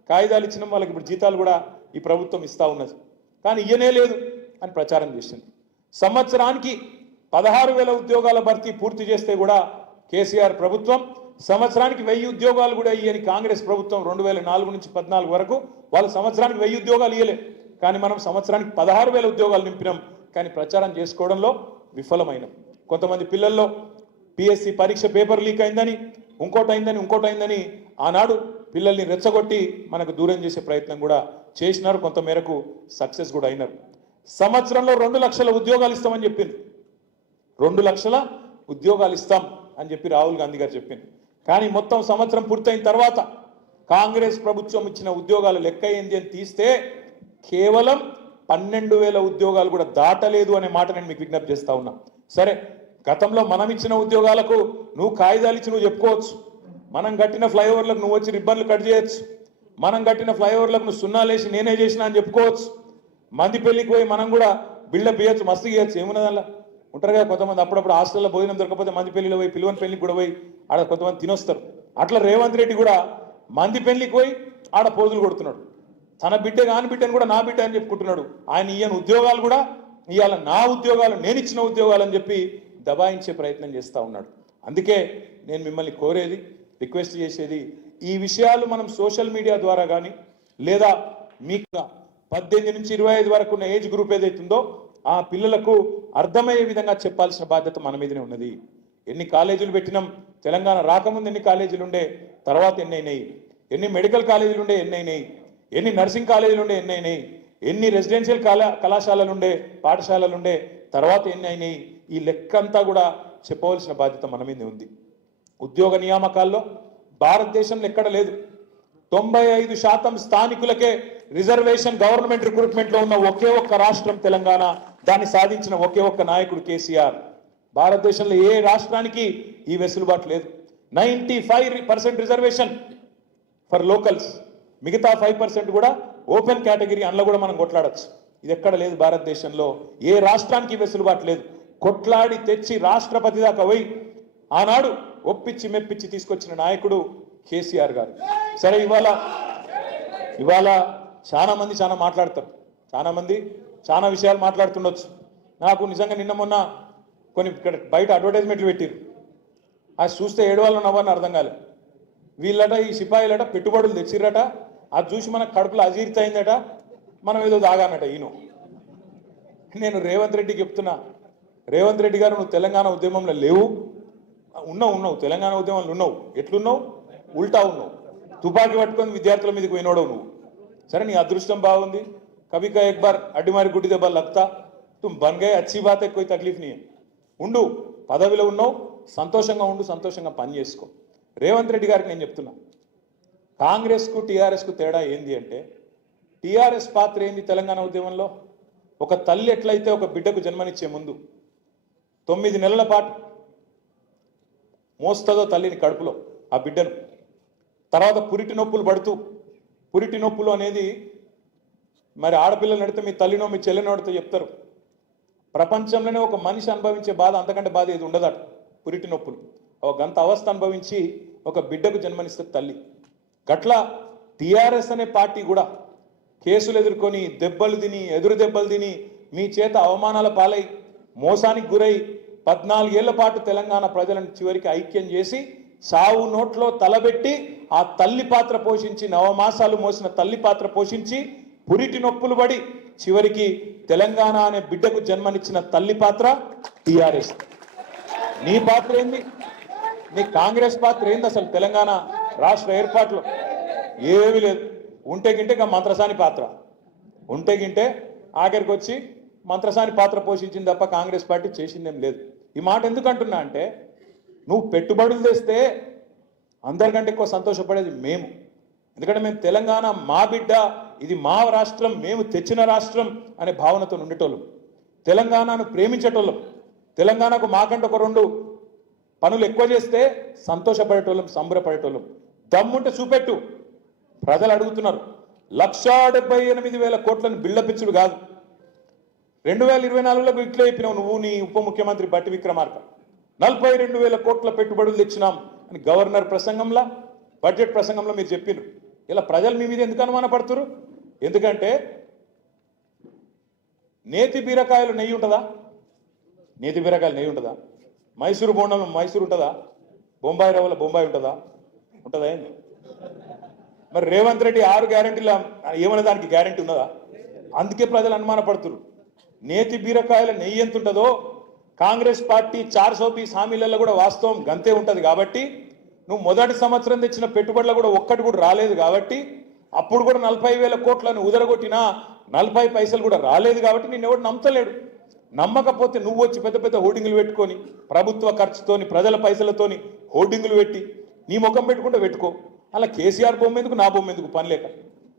కాగితాలు ఇచ్చినాం. వాళ్ళకి ఇప్పుడు జీతాలు కూడా ఈ ప్రభుత్వం ఇస్తా ఉన్నది. కానీ ఇయ్యనే లేదు అని ప్రచారం చేసింది. సంవత్సరానికి 16,000 ఉద్యోగాల భర్తీ పూర్తి చేస్తే కూడా కేసీఆర్ ప్రభుత్వం సంవత్సరానికి 1000 ఉద్యోగాలు కూడా ఇయ్యని కాంగ్రెస్ ప్రభుత్వం 2004 నుంచి 14 వరకు వాళ్ళు సంవత్సరానికి 1000 ఉద్యోగాలు ఇయ్యలే. కానీ మనం సంవత్సరానికి 16,000 ఉద్యోగాలు నింపినాం. కానీ ప్రచారం చేసుకోవడంలో విఫలమైనాం. కొంతమంది పిల్లల్లో పిఎస్సి పరీక్ష పేపర్ లీక్ అయిందని, ఇంకోటైందని ఆనాడు పిల్లల్ని రెచ్చగొట్టి మనకు దూరం చేసే ప్రయత్నం కూడా చేసినారు. కొంత మేరకు సక్సెస్ కూడా అయినారు. సంవత్సరంలో 2 లక్షల ఉద్యోగాలు ఇస్తామని చెప్పింది. 2 లక్షల ఉద్యోగాలు ఇస్తాం అని చెప్పి రాహుల్ గాంధీ గారు చెప్పింది. కానీ మొత్తం సంవత్సరం పూర్తయిన తర్వాత కాంగ్రెస్ ప్రభుత్వం ఇచ్చిన ఉద్యోగాల లెక్క ఏంది అని తీస్తే కేవలం 12,000 ఉద్యోగాలు కూడా దాటలేదు అనే మాట నేను మీకు విజ్ఞప్తి చేస్తా ఉన్నా. సరే, గతంలో మనం ఇచ్చిన ఉద్యోగాలకు నువ్వు కాగితాలు ఇచ్చి నువ్వు చెప్పుకోవచ్చు. మనం కట్టిన ఫ్లైఓవర్లకు నువ్వు వచ్చి రిబ్బన్లు కట్ చేయొచ్చు. మనం కట్టిన ఫ్లైఓవర్లకు నువ్వు సున్నాలేసి నేనే చేసినా అని చెప్పుకోవచ్చు. మంది పెళ్లికి పోయి మనం కూడా బిల్డప్ ఇవ్వచ్చు, మస్తు ఇవ్వచ్చు. ఏమున్నదల్లా ఉంటారు కదా కొంతమంది, అప్పుడప్పుడు హాస్టల్లో భోజనం దొరకకపోతే మంది పెళ్లిలో పోయి పిలువని పెళ్లికి కూడా పోయి ఆడ కొంతమంది తినొస్తారు. అట్లా రేవంత్ రెడ్డి కూడా మంది పెళ్లికి పోయి ఆడ పోజులు కొడుతున్నాడు. తన బిడ్డ కాని బిడ్డను కూడా నా బిడ్డ అని చెప్పుకుంటున్నాడు. ఆయన ఈయన ఉద్యోగాలు కూడా ఇవాళ నా ఉద్యోగాలు, నేను ఇచ్చిన ఉద్యోగాలు అని చెప్పి దబాయించే ప్రయత్నం చేస్తూ ఉన్నాడు. అందుకే నేను మిమ్మల్ని కోరేది, రిక్వెస్ట్ చేసేది, ఈ విషయాలు మనం సోషల్ మీడియా ద్వారా కానీ లేదా మీకు 18 నుంచి 25 వరకు ఉన్న ఏజ్ గ్రూప్ ఏదైతుందో ఆ పిల్లలకు అర్థమయ్యే విధంగా చెప్పాల్సిన బాధ్యత మన మీదనే ఉన్నది. ఎన్ని కాలేజీలు పెట్టినాం, తెలంగాణ రాకముందు ఎన్ని కాలేజీలు ఉండే, తర్వాత ఎన్ని అయినాయి, ఎన్ని మెడికల్ కాలేజీలు ఉండే ఎన్ని అయినాయి, ఎన్ని నర్సింగ్ కాలేజీలు ఉండే ఎన్ని అయినాయి, ఎన్ని రెసిడెన్షియల్ కళాశాలలు ఉండే, పాఠశాలలు ఉండే, తర్వాత ఎన్ని అయినాయి, ఈ లెక్క అంతా కూడా చెప్పవలసిన బాధ్యత మన మీదే ఉంది. ఉద్యోగ నియామకాల్లో భారతదేశంలో ఎక్కడ లేదు. 95% స్థానికులకే రిజర్వేషన్ గవర్నమెంట్ రిక్రూట్మెంట్ లో ఉన్న ఒకే ఒక్క రాష్ట్రం తెలంగాణ. దాన్ని సాధించిన ఒకే ఒక్క నాయకుడు కేసీఆర్. భారతదేశంలో ఏ రాష్ట్రానికి ఈ వెసులుబాటు లేదు. 95% రిజర్వేషన్ ఫర్ లోకల్స్, మిగతా 5% కూడా ఓపెన్ కేటగిరీ, అందులో కూడా మనం కొట్లాడచ్చు. ఇది ఎక్కడ లేదు భారతదేశంలో, ఏ రాష్ట్రానికి వెసులుబాటు లేదు. కొట్లాడి తెచ్చి రాష్ట్రపతి దాకా పోయి ఆనాడు ఒప్పించి మెప్పించి తీసుకొచ్చిన నాయకుడు కేసీఆర్ గారు. సరే, ఇవాళ చాలా మంది చాలా మాట్లాడతారు, చాలా మంది చాలా విషయాలు మాట్లాడుతుండొచ్చు. నాకు నిజంగా నిన్న మొన్న కొన్ని ఇక్కడ బయట అడ్వర్టైజ్మెంట్లు పెట్టిరు, అది చూస్తే ఏడవాళ్ళు నవ్వని అర్థం కాలేదు. వీళ్ళట ఈ సిపాయిలట పెట్టుబడులు తెచ్చిర్రట, అది చూసి మనకు కడుపులో అజీర్తి అయిందట, మనం ఏదో దాగానట. నేను రేవంత్ రెడ్డికి చెప్తున్నా, రేవంత్ రెడ్డి గారు నువ్వు తెలంగాణ ఉద్యమంలో లేవు, ఉన్నావు తెలంగాణ ఉద్యమంలో ఉన్నావు, ఎట్లున్నావు? ఉల్టా ఉన్నావు, తుపాకీ పట్టుకొని విద్యార్థుల మీదకి పోయినోడవు నువ్వు. సరే, నీ అదృష్టం బాగుంది, కभी का एक बार అడ్డిమారి గుడ్డి దెబ్బ लगता तुम बन गए, अच्छी बात है, कोई तकलीफ नहीं है. ఉండు, పదవిలో ఉన్నావు, సంతోషంగా ఉండు, సంతోషంగా పని చేసుకో. రేవంత్ రెడ్డి గారికి నేను చెప్తున్నా, కాంగ్రెస్కు టీఆర్ఎస్కు తేడా ఏంది అంటే, టీఆర్ఎస్ పాత్ర ఏంది తెలంగాణ ఉద్యమంలో? ఒక తల్లి ఎట్లయితే ఒక బిడ్డకు జన్మనిచ్చే ముందు 9 నెలల పాటు మోస్తుందో తల్లిని కడుపులో ఆ బిడ్డను, తర్వాత పురిటి నొప్పులు పడుతూ, పురిటి నొప్పులు అనేది మరి ఆడపిల్లలు నడితే మీ తల్లినో మీ చెల్లినో నడితే చెప్తారు, ప్రపంచంలోనే ఒక మనిషి అనుభవించే బాధ అంతకంటే బాధ ఏది ఉండదట, పురిటి నొప్పులు. ఒక గంత అవస్థ అనుభవించి ఒక బిడ్డకు జన్మనిస్తుంది తల్లి. గట్ల టీఆర్ఎస్ అనే పార్టీ కూడా కేసులు ఎదుర్కొని దెబ్బలు తిని, ఎదురు దెబ్బలు తిని, మీ చేత అవమానాల పాలై, మోసానికి గురై 14 ఏళ్ల పాటు తెలంగాణ ప్రజలను చివరికి ఐక్యం చేసి సావు నోట్లో తలబెట్టి ఆ తల్లి పాత్ర పోషించి, నవమాసాలు మోసిన తల్లి పాత్ర పోషించి, పురిటి నొప్పులు పడి చివరికి తెలంగాణ అనే బిడ్డకు జన్మనిచ్చిన తల్లి పాత్ర టీఆర్ఎస్. నీ పాత్ర ఏంది? నీ కాంగ్రెస్ పాత్ర ఏంది? అసలు తెలంగాణ రాష్ట్ర ఏర్పాటులో ఏమీ లేదు. ఉంటే గింటే మంత్రసాని పాత్ర, ఉంటే గింటే ఆఖరికి వచ్చి మంత్రసాని పాత్ర పోషించింది తప్ప కాంగ్రెస్ పార్టీ చేసిందేం లేదు. ఈ మాట ఎందుకు అంటున్నా అంటే, నువ్వు పెట్టుబడులు తెస్తే అందరికంటే ఎక్కువ సంతోషపడేది మేము. ఎందుకంటే మేము తెలంగాణ మా బిడ్డ, ఇది మా రాష్ట్రం, మేము తెచ్చిన రాష్ట్రం అనే భావనతో ఉండేటోళ్ళం, తెలంగాణను ప్రేమించేటోళ్ళం, తెలంగాణకు మాకంటే ఒక 2 పనులు ఎక్కువ చేస్తే సంతోషపడేటోళ్ళం, సంబరపడేటోళ్ళం. దమ్ముంటే చూపెట్టు. ప్రజలు అడుగుతున్నారు. 1,78,000 కోట్లను బిల్డపిచ్చుడు కాదు. 2024లో ఇట్లా చెప్పినావు నువ్వు, నీ ఉప ముఖ్యమంత్రి బట్టి విక్రమార్క, 42,000 కోట్ల పెట్టుబడులు తెచ్చినాం అని గవర్నర్ ప్రసంగంలో, బడ్జెట్ ప్రసంగంలో మీరు చెప్పినారు. ఇలా ప్రజలు మీ మీద ఎందుకు అనుమానపడుతున్నారు? ఎందుకంటే నేతి బీరకాయలు నెయ్యి ఉంటుందా? నేతి బీరకాయలు నెయ్యి ఉంటుందా? మైసూరు బోండం మైసూరు ఉంటుందా? బొంబాయి రవ్వల బొంబాయి ఉంటుందా? ఉంటుందా ఏంది? మరి రేవంత్ రెడ్డి 6 గ్యారెంటీల ఏమైనా దానికి గ్యారెంటీ ఉన్నదా? అందుకే ప్రజలు అనుమానపడుతున్నారు. నేతి బీరకాయల నెయ్యి ఎంత ఉంటుందో కాంగ్రెస్ పార్టీ 420 హామీలలో కూడా వాస్తవం గంతే ఉంటుంది. కాబట్టి నువ్వు మొదటి సంవత్సరం తెచ్చిన పెట్టుబడులు కూడా ఒక్కటి కూడా రాలేదు. కాబట్టి అప్పుడు కూడా 40,000 కోట్లను ఉదరగొట్టినా 40 పైసలు కూడా రాలేదు. కాబట్టి నేను ఎవడు నమ్మతలేడు. నమ్మకపోతే నువ్వు వచ్చి పెద్ద పెద్ద హోర్డింగులు పెట్టుకొని, ప్రభుత్వ ఖర్చుతోని, ప్రజల పైసలతోని హోర్డింగులు పెట్టి నీ ముఖం పెట్టుకుంటే పెట్టుకో. అలా కేసీఆర్ బొమ్మ ఎందుకు, నా బొమ్మ ఎందుకు? పని లేక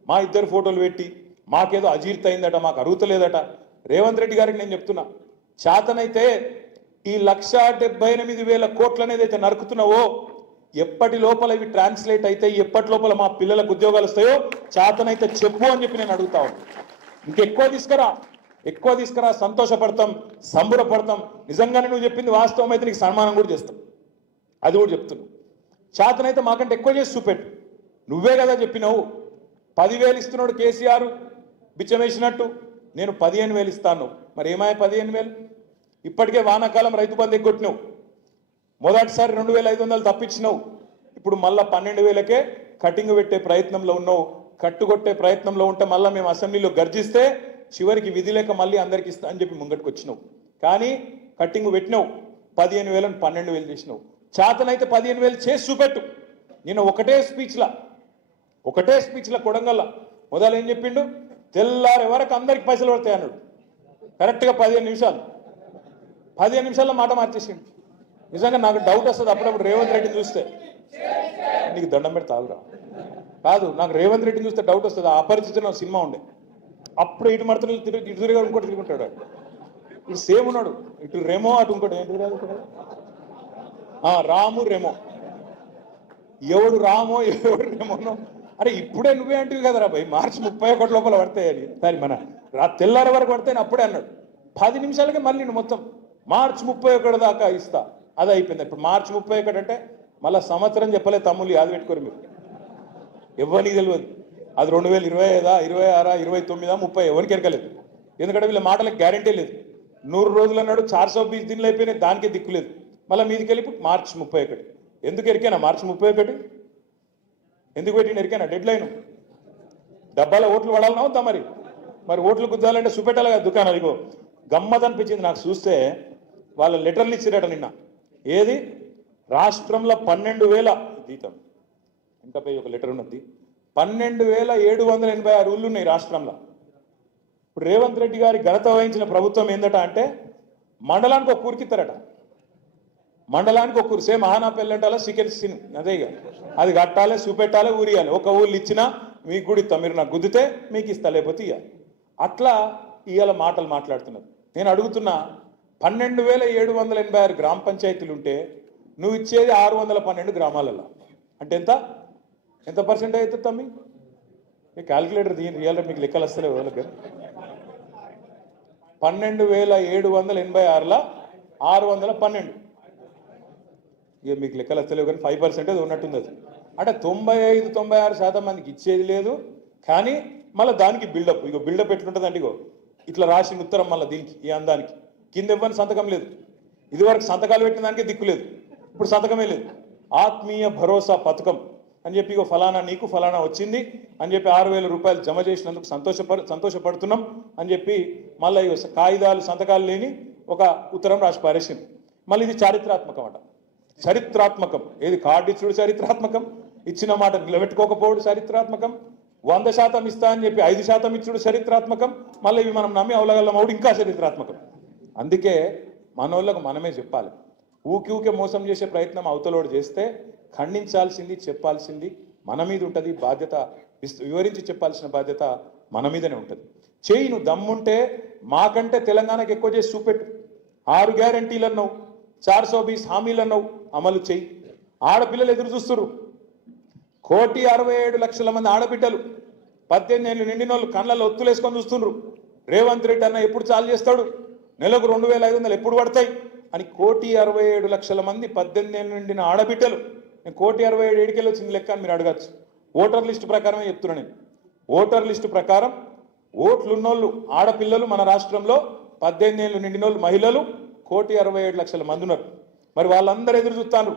మా ఇద్దరు ఫోటోలు పెట్టి మాకేదో అజీర్తి అయిందట, మాకు అరుగుతలేదట. రేవంత్ రెడ్డి గారికి నేను చెప్తున్నా, చేతనైతే ఈ 1,78,000 కోట్లు అనేది అయితే నరుకుతున్నావో, ఎప్పటి లోపల ఇవి ట్రాన్స్లేట్ అయితే, ఎప్పటి లోపల మా పిల్లలకు ఉద్యోగాలు వస్తాయో చేతనైతే చెప్పు అని చెప్పి నేను అడుగుతా ఉన్నాను. ఇంకెక్కువ తీసుకురా, సంతోషపడతాం, సంబరపడతాం. నిజంగానే నువ్వు చెప్పింది వాస్తవం అయితే నీకు సన్మానం కూడా చేస్తాం, అది కూడా చెప్తున్నావు. చేతనైతే మాకంటే ఎక్కువ చేసి చూపెట్టు. నువ్వే కదా చెప్పినావు 10,000 ఇస్తున్నాడు కేసీఆర్ బిచ్చం వేసినట్టు, నేను 15,000 ఇస్తాను. మరి ఏమాయ 15,000? ఇప్పటికే వానాకాలం రైతు బంధు ఎగ్గొట్టినావు. మొదటిసారి 2,500 తప్పించినావు. ఇప్పుడు మళ్ళా 12,000కే కటింగ్ పెట్టే ప్రయత్నంలో ఉన్నావు. కట్టుకొట్టే ప్రయత్నంలో ఉంటే మళ్ళీ మేము అసెంబ్లీలో గర్జిస్తే చివరికి విధి లేక మళ్ళీ అందరికి ఇస్తా అని చెప్పి ముంగట్టుకు వచ్చినావు. కానీ కట్టింగ్ పెట్టినావు, 15,000ని 12,000 చేసినావు. చేతనైతే 15,000 చేసి చూపెట్టు. నేను ఒకటే స్పీచ్లో కొడంగల్ల మొదలు ఏం చెప్పిండు? తెల్లారే వరకు అందరికి పైసలు పడతాయి అన్నాడు. కరెక్ట్గా 15 నిమిషాల్లో మాట మార్చేసిండు. నిజంగా నాకు డౌట్ వస్తుంది అప్పుడప్పుడు రేవంత్ రెడ్డిని చూస్తే, నీకు దండం పెడితే ఆగురా కాదు, నాకు రేవంత్ రెడ్డిని చూస్తే డౌట్ వస్తుంది. అపరిచితున్న సినిమా ఉండే, అప్పుడు ఇటు మడతలు ఇటు తిరిగి ఇంకోటి తిరుగుంటాడు. ఇటు సేమ్ ఉన్నాడు, ఇటు రెమో అటు ఇంకోటి ఏంటి రాము రెమో. ఎవడు రామో ఎవడు రెమోనో అరే ఇప్పుడే నువ్వే అంటివి కదరా భయ్, మార్చి 31 లోపల పడతాయని. సరే మన తెల్లారి వరకు పడతాయని అప్పుడే అన్నాడు. 10 నిమిషాలకే మళ్ళీ నేను మొత్తం మార్చి 31 దాకా ఇస్తా, అది అయిపోయింది. ఇప్పుడు మార్చి 31 అంటే మళ్ళీ సంవత్సరం చెప్పలే తమ్ముళ్ళు, యాద పెట్టుకోరు మీరు, ఎవరికి తెలియదు. అది 2025, 26, 29, 30 ఎవరికి ఎరకలేదు. ఎందుకంటే వీళ్ళ మాటలకు గ్యారంటీ లేదు. 100 రోజులు అన్నాడు, 420 దినాలు అయిపోయినాయి, దానికే దిక్కులేదు. మళ్ళీ మీదికి వెళ్ళి మార్చి 31. ఎందుకు ఎరికేనా మార్చి 31? ఎందుకు పెట్టిన ఎరికేనా డెడ్ లైన్? డబ్బాల ఓట్లు పడాలన్నా వద్దా మరి? మరి ఓట్లు గుద్దాలంటే చూపెట్టాలి కదా దుకాణాలు. ఇగో గమ్మత్ అనిపించింది నాకు చూస్తే, వాళ్ళ లెటర్లు ఇచ్చిరట నిన్న. ఏది రాష్ట్రంలో 12,000 జీతం, ఇంకా పోయి ఒక లెటర్ ఉన్నది, 12,786 ఊళ్ళు ఉన్నాయి రాష్ట్రంలో. ఇప్పుడు రేవంత్ రెడ్డి గారి ఘనత వహించిన ప్రభుత్వం ఏందట అంటే మండలానికి ఒక ఊరికిస్తారట. మండలానికి ఒక ఊరు, సేమ్ మహానాపల్లి అంటాలా చికెన్ సిన్ అదే ఇక, అది కట్టాలి, చూపెట్టాలి, ఊరియాలి. ఒక ఊళ్ళు ఇచ్చినా మీకు కూడా ఇస్తా, మీరు నాకు గుద్దితే మీకు ఇస్తా, లేకపోతే ఇవ్వాలి. అట్లా ఇవాళ మాటలు మాట్లాడుతున్నారు. నేను అడుగుతున్నా, 12,786 గ్రామ పంచాయతీలు ఉంటే నువ్వు ఇచ్చేది 612 గ్రామాలలో అంటే ఎంత పర్సెంటేజ్ అవుతుంది తమ్మి? మీ క్యాల్కులేటర్ దీని రియల్ మీకు లెక్కలు వస్తలేవు వాళ్ళకి. 12,786లో 612, ఇక మీకు లెక్కలు వస్తలేవు కానీ 5% ఉన్నట్టుంది. అది అంటే 95-96% మందికి ఇచ్చేది లేదు. కానీ మళ్ళీ దానికి బిల్డప్, ఇగో బిల్డప్ ఎట్లుంటుంది అంటే ఇగో ఇట్లా రాసిన ఉత్తరం మళ్ళీ దీనికి, ఈ అందానికి కింద ఇవ్వని సంతకం లేదు. ఇదివరకు సంతకాలు పెట్టిన దానికే దిక్కు లేదు, ఇప్పుడు సంతకమే లేదు. ఆత్మీయ భరోసా పథకం అని చెప్పి ఇగో ఫలానా నీకు ఫలానా వచ్చింది అని చెప్పి 6,000 రూపాయలు జమ చేసినందుకు సంతోషపడుతున్నాం అని చెప్పి మళ్ళీ కాగితాలు సంతకాలు లేని ఒక ఉత్తరం రాసి పారేసింది. మళ్ళీ ఇది చారిత్రాత్మకం అట. చరిత్రాత్మకం ఏది? కార్డు ఇచ్చుడు చరిత్రాత్మకం, ఇచ్చిన మాట నిలబెట్టుకోకపోవడం చరిత్రాత్మకం, 100% ఇస్తా అని చెప్పి 5% ఇచ్చుడు చరిత్రాత్మకం, మళ్ళీ ఇవి మనం నమ్మి అవలగల్లమవుడు ఇంకా చరిత్రాత్మకం. అందుకే మనోళ్ళకు మనమే చెప్పాలి. ఊకే మోసం చేసే ప్రయత్నం అవతలోడు చేస్తే ఖండించాల్సింది, చెప్పాల్సింది మన మీద ఉంటుంది. బాధ్యత వివరించి చెప్పాల్సిన బాధ్యత మన మీదనే ఉంటుంది. చేయి, నువ్వు దమ్ముంటే మాకంటే తెలంగాణకు ఎక్కువ చేసి చూపెట్టు. 6 గ్యారంటీలు అన్నావు, 420 హామీలు అన్నావు, అమలు చేయి. ఆడపిల్లలు ఎదురు చూస్తున్నారు. 1,67,00,000 మంది ఆడబిడ్డలు 18 ఏళ్ళు నిండిన వాళ్ళు కళ్ళల్లో ఒత్తులేసుకొని చూస్తున్నారు. రేవంత్ రెడ్డి అన్న ఎప్పుడు చాలు చేస్తాడు, నెలకు 2,500 ఎప్పుడు పడతాయి అని 1,67,00,000 మంది 18 ఏళ్ళు నిండిన ఆడబిడ్డలు. నేను 1,67,000 ఏడికెళ్ళి వచ్చింది లెక్క అని మీరు అడగచ్చు. ఓటర్ లిస్టు ప్రకారమే చెప్తున్నా నేను. ఓటర్ లిస్టు ప్రకారం ఓట్లున్నోళ్ళు ఆడపిల్లలు మన రాష్ట్రంలో 18 ఏళ్ళు నిండిన వాళ్ళు మహిళలు 1,67,00,000 మంది ఉన్నారు. మరి వాళ్ళందరూ ఎదురు చూస్తాను,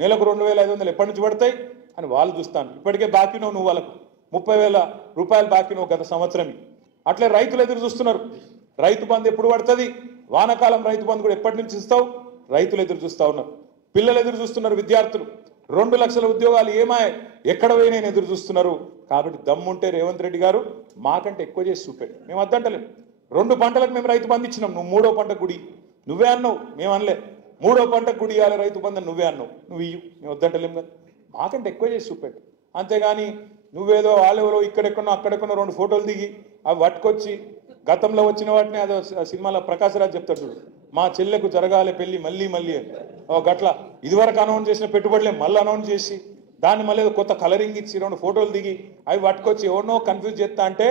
నెలకు 2,500 ఎప్పటి నుంచి పడతాయి అని వాళ్ళు చూస్తాను. ఇప్పటికే బాకీ నువ్వు వాళ్ళకు 30,000 రూపాయలు బాకీ నువ్వు గత సంవత్సరం. అట్లే రైతులు ఎదురు చూస్తున్నారు. రైతు బంధు ఎప్పుడు పడుతుంది, వానాకాలం రైతు బంధు కూడా ఎప్పటి నుంచి ఇస్తావు, రైతులు ఎదురు చూస్తూ ఉన్నారు. పిల్లలు ఎదురు చూస్తున్నారు, విద్యార్థులు 2 లక్షల ఉద్యోగాలు ఏమాయ్ ఎక్కడ పోయినా ఎదురు చూస్తున్నారు. కాబట్టి దమ్ముంటే రేవంత్ రెడ్డి గారు మాకంటే ఎక్కువ చేసి చూపెట్టు. మేము వద్దంటలేము. 2 పంటలకు మేము రైతు బంధు ఇచ్చినాం, నువ్వు 3వ పంట గుడి నువ్వే అన్నావు, మేము అనలే. 3వ పంటకు గుడి ఇవ్వాలి రైతు బంధు నువ్వే అన్నావు, నువ్వు ఇయ్యు, మేము వద్దంటలేము కదా. మాకంటే ఎక్కువ చేసి చూపెట్టు. అంతేగాని నువ్వేదో వాళ్ళెవరో ఇక్కడెక్కడో అక్కడెక్కడో 2 ఫోటోలు దిగి అవి పట్టుకొచ్చి గతంలో వచ్చిన వాటిని అదో సినిమాలో ప్రకాశరాజ్ చెప్తాడు చూడు, మా చెల్లెకు జరగాలి పెళ్లి మళ్ళీ అని గట్ల ఇదివరకు అనౌన్స్ చేసిన పెట్టుబడులే మళ్ళీ అనౌన్స్ చేసి దాన్ని మళ్ళీ కొత్త కలరింగ్ ఇచ్చి 2 ఫోటోలు దిగి అవి పట్టుకొచ్చి ఎవరినో కన్ఫ్యూజ్ చేస్తా అంటే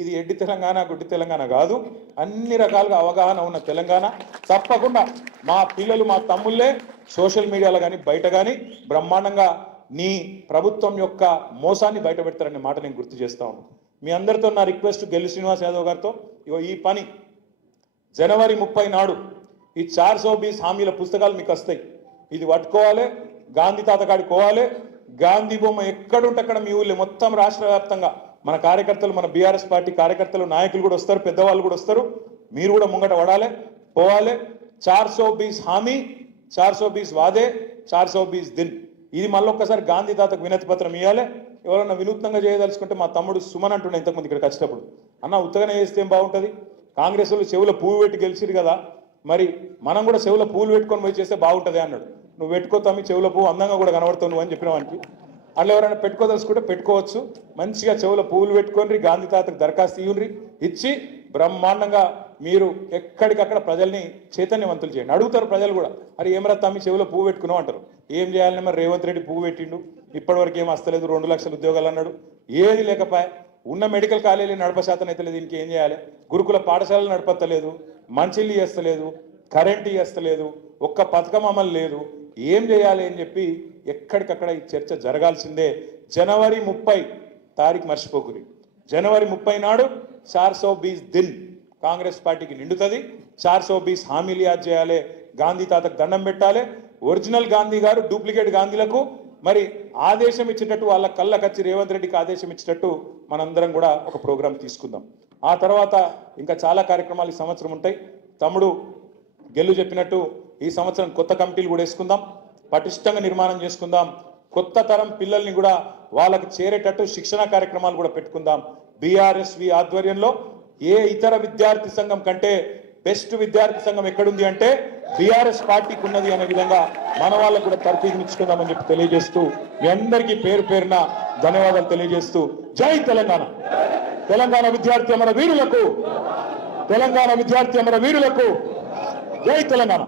ఇది ఎడ్డి తెలంగాణ గుడ్డి తెలంగాణ కాదు. అన్ని రకాలుగా అవగాహన ఉన్న తెలంగాణ. తప్పకుండా మా పిల్లలు మా తమ్ముళ్ళే సోషల్ మీడియాలో కానీ బయట కానీ బ్రహ్మాండంగా నీ ప్రభుత్వం యొక్క మోసాన్ని బయట పెడతారనే మాట నేను గుర్తు చేస్తా ఉన్నాను. మీ అందరితో నా రిక్వెస్ట్ గెల్లు శ్రీనివాస్ యాదవ్ గారితో, ఇగో ఈ పని జనవరి 30 నాడు ఈ 420 హామీల పుస్తకాలు మీకు వస్తాయి. ఇది పట్టుకోవాలి, గాంధీ తాతకాడికి పోవాలి. గాంధీ బొమ్మ ఎక్కడుంటే అక్కడ మీ ఊళ్ళో మొత్తం రాష్ట్ర వ్యాప్తంగా మన కార్యకర్తలు, మన బీఆర్ఎస్ పార్టీ కార్యకర్తలు, నాయకులు కూడా వస్తారు, పెద్దవాళ్ళు కూడా వస్తారు. మీరు కూడా ముంగట పడాలి, పోవాలి. 420 హామీ, 420 వాదే, 420 దిన్. ఇది మళ్ళొక్కసారి గాంధీ తాతకు వినతి పత్రం ఇవ్వాలి. ఎవరన్నా వినూత్నంగా చేయదలుచుకుంటే మా తమ్ముడు సుమన్ అంటుండే ఇంతకుముందు ఇక్కడికి వచ్చేటప్పుడు, అన్న ఉత్తగానే చేస్తే ఏం బాగుంటుంది, కాంగ్రెస్ వాళ్ళు చెవుల పువ్వు పెట్టి గెలిచిరు కదా, మరి మనం కూడా చెవుల పువ్వులు పెట్టుకొని పోయి చేస్తే బాగుంటుంది అన్నాడు. నువ్వు పెట్టుకోతామి చెవుల పువ్వు అందంగా కూడా కనబడతావు నువ్వు అని చెప్పిన వానికి. అట్లా ఎవరైనా పెట్టుకోదలుచుకుంటే పెట్టుకోవచ్చు. మంచిగా చెవుల పువ్వులు పెట్టుకొని గాంధీ తాతకు దరఖాస్తు ఇవ్వండి, ఇచ్చి బ్రహ్మాండంగా మీరు ఎక్కడికక్కడ ప్రజల్ని చైతన్యవంతులు చేయండి. అడుగుతారు ప్రజలు కూడా, అరే ఏమరా తమ్మి చెవిలో పువ్వు పెట్టుకున్నావు అంటారు. ఏం చేయాలని మరి రేవంత్ రెడ్డి పువ్వు పెట్టిండు, ఇప్పటివరకు ఏం వస్తలేదు, 2 లక్షల ఉద్యోగాలు అన్నాడు, ఏది లేకపోయా, ఉన్న మెడికల్ కాలేజీలు నడపశాతం అయితే లేదు, ఇంకేం చేయాలి, గురుకుల పాఠశాలలు నడపత్తలేదు, మంచిళ్ళు చేస్తలేదు, కరెంటు చేస్తలేదు, ఒక్క పథకం అమలు లేదు, ఏం చేయాలి అని చెప్పి ఎక్కడికక్కడ ఈ చర్చ జరగాల్సిందే. జనవరి 30 తారీఖు మర్చిపోకురి, జనవరి 30 నాడు 420 దిన్ కాంగ్రెస్ పార్టీకి నిండుతుంది. 420 హామీలు యాద్ చేయాలి, గాంధీ తాతకు దండం పెట్టాలి, ఒరిజినల్ గాంధీ గారు డూప్లికేట్ గాంధీలకు మరి ఆదేశం ఇచ్చేటట్టు, వాళ్ళ కళ్ళకచ్చి రేవంత్ రెడ్డికి ఆదేశం ఇచ్చేటట్టు మనందరం కూడా ఒక ప్రోగ్రాం తీసుకుందాం. ఆ తర్వాత ఇంకా చాలా కార్యక్రమాలు ఈ సంవత్సరం ఉంటాయి. తమ్ముడు గెల్లు చెప్పినట్టు ఈ సంవత్సరం కొత్త కమిటీలు కూడా వేసుకుందాం, పటిష్టంగా నిర్మాణం చేసుకుందాం, కొత్త తరం పిల్లల్ని కూడా వాళ్ళకి చేరేటట్టు శిక్షణ కార్యక్రమాలు కూడా పెట్టుకుందాం. బీఆర్ఎస్వి ఆధ్వర్యంలో ఏ ఇతర విద్యార్థి సంఘం కంటే బెస్ట్ విద్యార్థి సంఘం ఎక్కడుంది అంటే బీఆర్ఎస్ పార్టీకి ఉన్నది అనే విధంగా మన వాళ్ళకు కూడా తర్ఫీదునిచ్చుకుందామని చెప్పి తెలియజేస్తూ మీ అందరికీ పేరు పేరున ధన్యవాదాలు తెలియజేస్తూ జై తెలంగాణ. తెలంగాణ విద్యార్థి అమర వీరులకు, తెలంగాణ విద్యార్థి అమర వీరులకు జై తెలంగాణ.